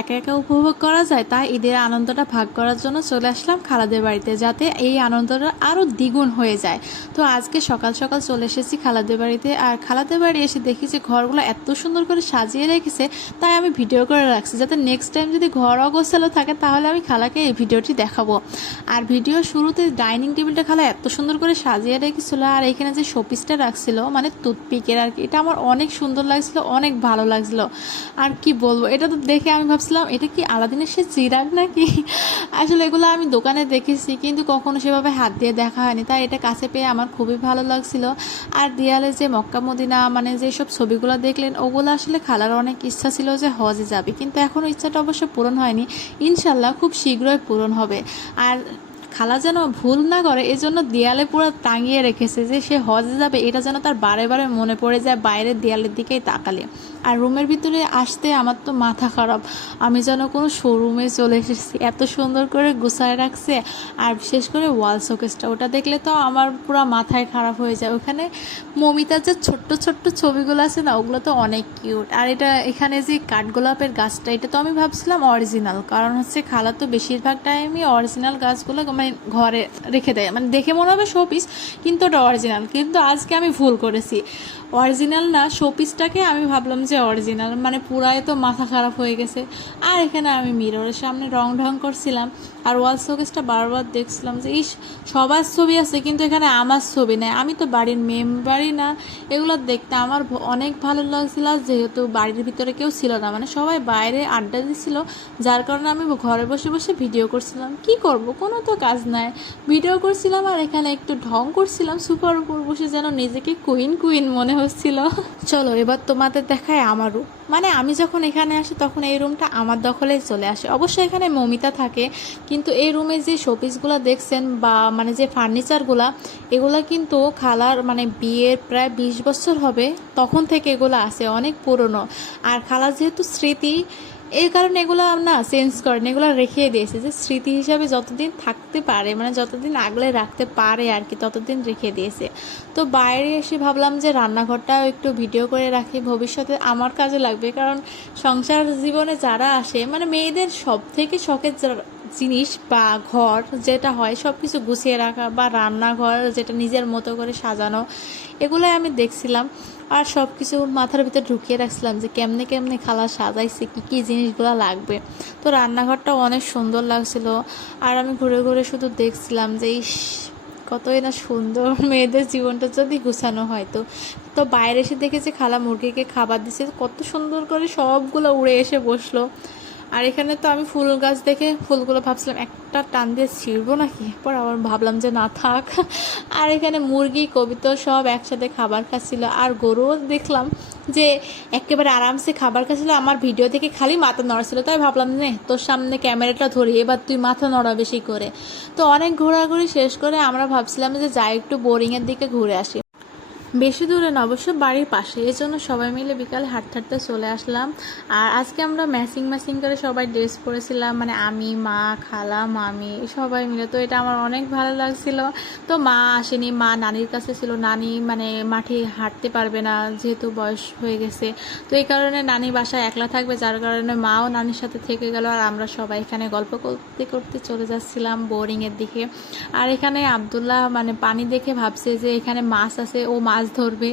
একা একা উপভোগ করা যায়, তাই ঈদের আনন্দটা ভাগ করার জন্য চলে আসলাম খালাদের বাড়িতে যাতে এই আনন্দটা আরও দ্বিগুণ হয়ে যায়। তো আজকে সকাল সকাল চলে এসেছি খালাদের বাড়িতে আর খালাদের বাড়ি এসে দেখি যে ঘরগুলো এত সুন্দর করে সাজিয়ে রেখেছে, তাই আমি ভিডিও করে রাখছি যাতে নেক্সট টাইম যদি ঘর অগোছালো থাকে তাহলে আমি খালাকে এই ভিডিওটি দেখাবো। আর ভিডিও শুরুতে ডাইনিং টেবিলটা খালা এত সুন্দর করে সাজিয়ে রেখেছিল আর এখানে যে শোপিসটা রাখছিল মানে টুথপিকের আর কি, এটা আমার অনেক সুন্দর লাগছিল, অনেক ভালো লাগছিল। আর কি বলব, এটা তো দেখে আমি ভাবছিলাম এটা কি আলাদিনের সে চিরাগ নাকি? আসলে এগুলো আমি দোকানে দেখেছি, কিন্তু কখনো সেভাবে হাত দিয়ে দেখা হয়নি। তাই এটা কাছে পেয়ে আমার খুবই ভালো লাগছিল। আর দেয়ালে যে মক্কা মদিনা মানে যেসব ছবিগুলো দেখলেন, ওগুলো আসলে খালার অনেক ইচ্ছা ছিল যে হজে যাবে। কিন্তু এখনও ইচ্ছাটা অবশ্য পূরণ হয়নি। ইনশাল্লাহ খুব শীঘ্রই পূরণ হবে। আর খালা যেন ভুল না করে, এজন্য দেয়ালে পুরো টাঙিয়ে রেখেছে যে সে হজে যাবে, এটা যেন তার বারে বারে মনে পড়ে যায়, বাইরের দেয়ালের দিকেই তাকালে। আর রুমের ভিতরে আসতে আমার তো মাথা খারাপ। আমি যেন কোনো শোরুমে চলে এসেছি, এত সুন্দর করে গুছায় রাখছে, আর বিশেষ করে ওয়াল শোকেসটা। ওটা দেখলে তো আমার পুরো মাথায় খারাপ হয়ে যায়। ওখানে মমিতার যে ছোট্ট ছোট্ট ছবিগুলো আছে না, ওগুলো তো অনেক কিউট। আর এটা এখানে যে কাঠগোলাপের গাছটা, এটা তো আমি ভাবছিলাম অরিজিনাল, কারণ হচ্ছে খালা তো বেশিরভাগ টাইমই অরিজিনাল গাছগুলো মানে ঘরে রেখে দেয়। মানে দেখে মনে হবে শোপিস কিন্তু ওটা অরিজিনাল কিন্তু আজকে আমি ভুল করেছি। অরিজিনাল না শোপিসটাকে আমি ভাবলাম যে অরিজিনাল মানে পুরাই তো মাথা খারাপ হয়ে গেছে। আর এখানে আমি মিররের সামনে রং ঢং করছিলাম। আর ওয়াল শোকেসটা বারবার দেখছিলাম যে, ইস, সবার ছবি আছে, কিন্তু এখানে আমার ছবি নেই। আমি তো বাড়ির মেম্বারই না। এগুলো দেখতে আমার অনেক ভালো লাগছিল। যেহেতু বাড়ির ভিতরে কেউ ছিল না মানে সবাই বাইরে আড্ডা দিচ্ছিল যার কারণে আমি ঘরে বসে বসে ভিডিও করছিলাম। কি করব? কোনো তো কাজ নাই। ভিডিও করছিলাম আর এখানে একটু ঢং করছিলাম, সুপার উপর বসে যেন নিজেকে কুইন কুইন মনে হচ্ছিল। চলো, এবার তোমাদের দেখায় আমার রূপ মানে আমি যখন এখানে আসি তখন এই রুমটা আমার দখলে চলে আসে। অবশ্যই এখানে মমিতা থাকে, কিন্তু এই রুমে যে শোপিসগুলো দেখছেন বা মানে যে ফার্নিচারগুলা এগুলা কিন্তু খালার মানে বিয়ের প্রায় বিশ বছর হবে, তখন থেকে এগুলো আছে অনেক পুরনো। আর খালার যেহেতু স্মৃতি এই কারণে এগুলো না চেঞ্জ করেন এগুলো রেখে দিয়েছে যে স্মৃতি হিসাবে যতদিন থাকতে পারে মানে যতদিন আগলে রাখতে পারে আর কি, ততদিন রেখে দিয়েছে। তো বাইরে এসে ভাবলাম যে রান্নাঘরটাও একটু ভিডিও করে রাখি, ভবিষ্যতে আমার কাজে লাগবে। কারণ সংসার জীবনে যারা আসে মানে মেয়েদের সব থেকে শখের জিনিস বা ঘর যেটা হয় সব কিছু গুছিয়ে রাখা বা রান্নাঘর যেটা নিজের মতো করে সাজানো, এগুলোই আমি দেখছিলাম। আর সব কিছু মাথার ভিতরে ঢুকিয়ে রাখছিলাম যে কেমনে কেমনে খালা সাজাইছে, কী কী জিনিসগুলো লাগবে। তো রান্নাঘরটাও অনেক সুন্দর লাগছিল। আর আমি ঘুরে ঘুরে শুধু দেখছিলাম যে ইস, কতই না সুন্দর মেয়েদের জীবনটা যদি গুছানো হয় তো। তো বাইরে এসে দেখেছি খালা মুরগিকে খাবার দিচ্ছে কত সুন্দর করে সবগুলো উড়ে এসে বসল। আর এখানে তো আমি ফুল গাছ দেখে ফুলগুলো ভাবছিলাম, একটা টান দিয়ে ছিঁড়বো নাকি? পর আবার ভাবলাম যে না থাক। আর এখানে মুরগি, কবিতা সব একসাথে খাবার খাচ্ছিল। আর গরুও দেখলাম যে একেবারে আরামসে খাবার খাচ্ছিল। আমার ভিডিও থেকে খালি মাথা নড়াছিল, তাই ভাবলাম, নে, তোর সামনে ক্যামেরাটা ধরি, এবার তুই মাথা নড়া বেশি করে। তো অনেক ঘোরাঘুরি শেষ করে আমরা ভাবছিলাম যে যাই একটু বোরিংয়ের দিকে ঘুরে আসি। বেশি দূরে না, অবশ্য বাড়ির পাশে এই জন্য সবাই মিলে বিকালে হাঁটতে হাঁটতে চলে আসলাম। আর আজকে আমরা ম্যাচিং ম্যাচিং করে সবাই ড্রেস পরেছিলাম। মানে আমি, মা, খালা, মামি, সবাই মিলে। তো এটা আমার অনেক ভালো লাগছিল। তো মা আসেনি, মা নানির কাছে ছিল। নানি মানে মাঠে হাঁটতে পারবে না, যেহেতু বয়স হয়ে গেছে। তো এই কারণে নানি বাসায় একলা থাকবে, যার কারণে মাও নানির সাথে থেকে গেল। আর আমরা সবাই এখানে গল্প করতে করতে চলে যাচ্ছিলাম বোরিংয়ের দিকে। আর এখানে আবদুল্লাহ মানে পানি দেখে ভাবছে যে এখানে মাছ আছে। ও মাছ ধরবে।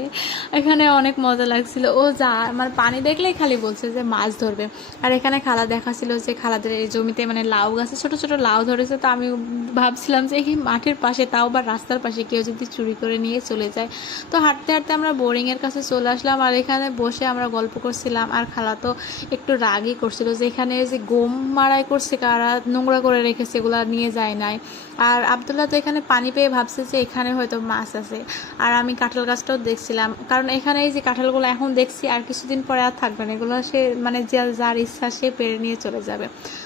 এখানে অনেক মজা লাগছিল। ও যা মানে পানি দেখলেই খালি বলছে যে মাছ ধরবে। আর এখানে খালা দেখাছিল যে খালাদের এই জমিতে মানে লাউ গাছে, ছোট ছোট লাউ ধরেছে। তো আমি ভাবছিলাম যে এই মাঠের পাশে, তাও বা রাস্তার পাশে কেউ যদি চুরি করে নিয়ে চলে যায়। তো হাঁটতে হাঁটতে আমরা বোরিংয়ের কাছে চলে আসলাম আর এখানে বসে আমরা গল্প করছিলাম। আর খালা তো একটু রাগই করছিল যে এখানে যে গোম মারাই করছে কারা, নোংরা করে রেখেছে, এগুলা নিয়ে যায় নাই। আর আবদুল্লাহ তো এখানে পানি পেয়ে ভাবছে যে এখানে হয়তো মাছ আছে। আর আমি কাঁঠাল গাছটাও দেখছিলাম। কারণ এখানে এই যে কাঁঠালগুলো এখন দেখছি আর কিছুদিন পরে আর থাকবে না। এগুলো সে মানে যে যার ইচ্ছা সে পেরে নিয়ে চলে যাবে।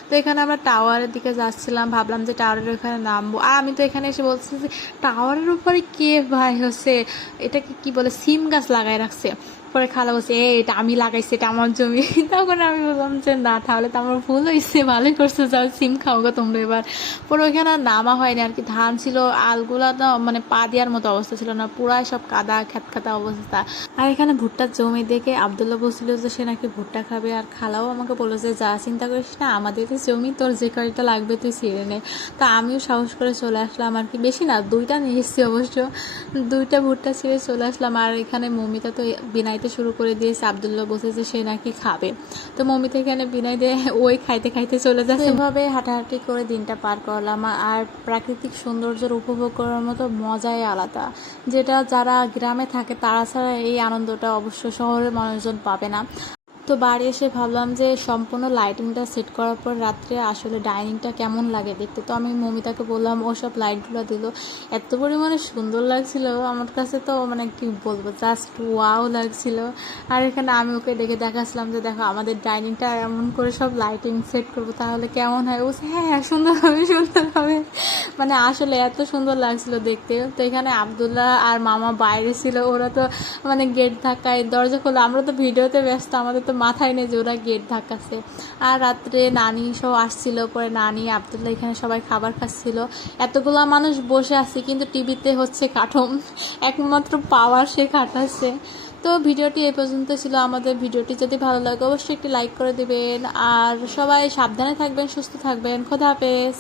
তো এখানে আমরা টাওয়ারের দিকে যাচ্ছিলাম ভাবলাম যে টাওয়ারের ওখানে নামবো। আর আমি তো এখানে এসে বলছি যে টাওয়ারের উপরে কে ভাই হচ্ছে? এটাকে কি বলে সিম গাছ লাগাই রাখছে। পরে খালা বলছে "এই, এটা আমি লাগাইছি এটা আমার জমি। তখন আমি বললাম যে না তাহলে তো আমার ভুল হয়েছে ভালোই করছে যাও সিম খাও গো তোমরা এবার। পরে ওইখানে নামা হয়নি আর কি ধান ছিল আলগুলা তো মানে পা দেওয়ার মতো অবস্থা ছিল না পুরাই সব কাদা খ্যাত খাতা অবস্থা। আর এখানে ভুট্টার জমি দেখে আবদুল্লাহ বলছিল যে সে নাকি ভুট্টা খাবে। আর খালাও আমাকে বলল যে, যা চিন্তা করিস না, আমাদের জমি তোর যে কয়টা লাগবে তুই ছিঁড়ে নে। তো আমিও সাহস করে চলে আসলাম আর কি। বেশি না, দুইটা নিয়ে এসেছি অবশ্য। দুইটা ভুট্টা ছিঁড়ে চলে আসলাম। আর এখানে মমিতা তো বিনাইতে শুরু করে দিয়েছে। আবদুল্লাহ বসেছে সে নাকি খাবে। তো মমিতা এখানে দিয়ে ওই খাইতে খাইতে চলে যাচ্ছে। এভাবে হাঁটাহাঁটি করে দিনটা পার করলাম। আর প্রাকৃতিক সৌন্দর্যের উপভোগ করার মতো মজাই আলাদা। যেটা যারা গ্রামে থাকে, তারা ছাড়া এই আনন্দটা অবশ্য শহরের মানুষজন পাবে না। তো বাড়ি এসে ভাবলাম যে সম্পূর্ণ লাইটিংটা সেট করার পর রাত্রে আসলে ডাইনিংটা কেমন লাগে দেখতে। তো আমি মমিতাকে বললাম, ও সব লাইটগুলো দিল। এত পরিমাণে সুন্দর লাগছিল, আমার কাছে তো মানে কি বলব জাস্ট ওয়াও লাগছিল। আর এখানে আমি ওকে ডেকে দেখাচ্ছিলাম যে দেখো আমাদের ডাইনিংটা এমন করে সব লাইটিং সেট করব, তাহলে কেমন হয়? ও হ্যাঁ হ্যাঁ সুন্দর হবে সুন্দর হবে মানে আসলে এত সুন্দর লাগছিল দেখতে। তো এখানে আবদুল্লাহ আর মামা বাইরে ছিল, ওরা তো মানে গেট ধাক্কায় দরজা খোলা। আমরা তো ভিডিওতে ব্যস্ত, আমাদের তো মাথায় নেই যে ওরা গেট ধাক্কাছে আর রাত্রে নানি সব আসছিল, পরে নানি, আবদুল্লাহ এখানে সবাই খাবার খাচ্ছিল। এতগুলা মানুষ বসে আছে, কিন্তু টিভিতে হচ্ছে কাঠম একমাত্র পাওয়ার সে খাটাচ্ছে তো ভিডিওটি এই পর্যন্ত ছিল। আমাদের ভিডিওটি যদি ভালো লাগে, অবশ্যই একটি লাইক করে দিবেন। আর সবাই সাবধানে থাকবেন, সুস্থ থাকবেন। খোদা হাফেজ।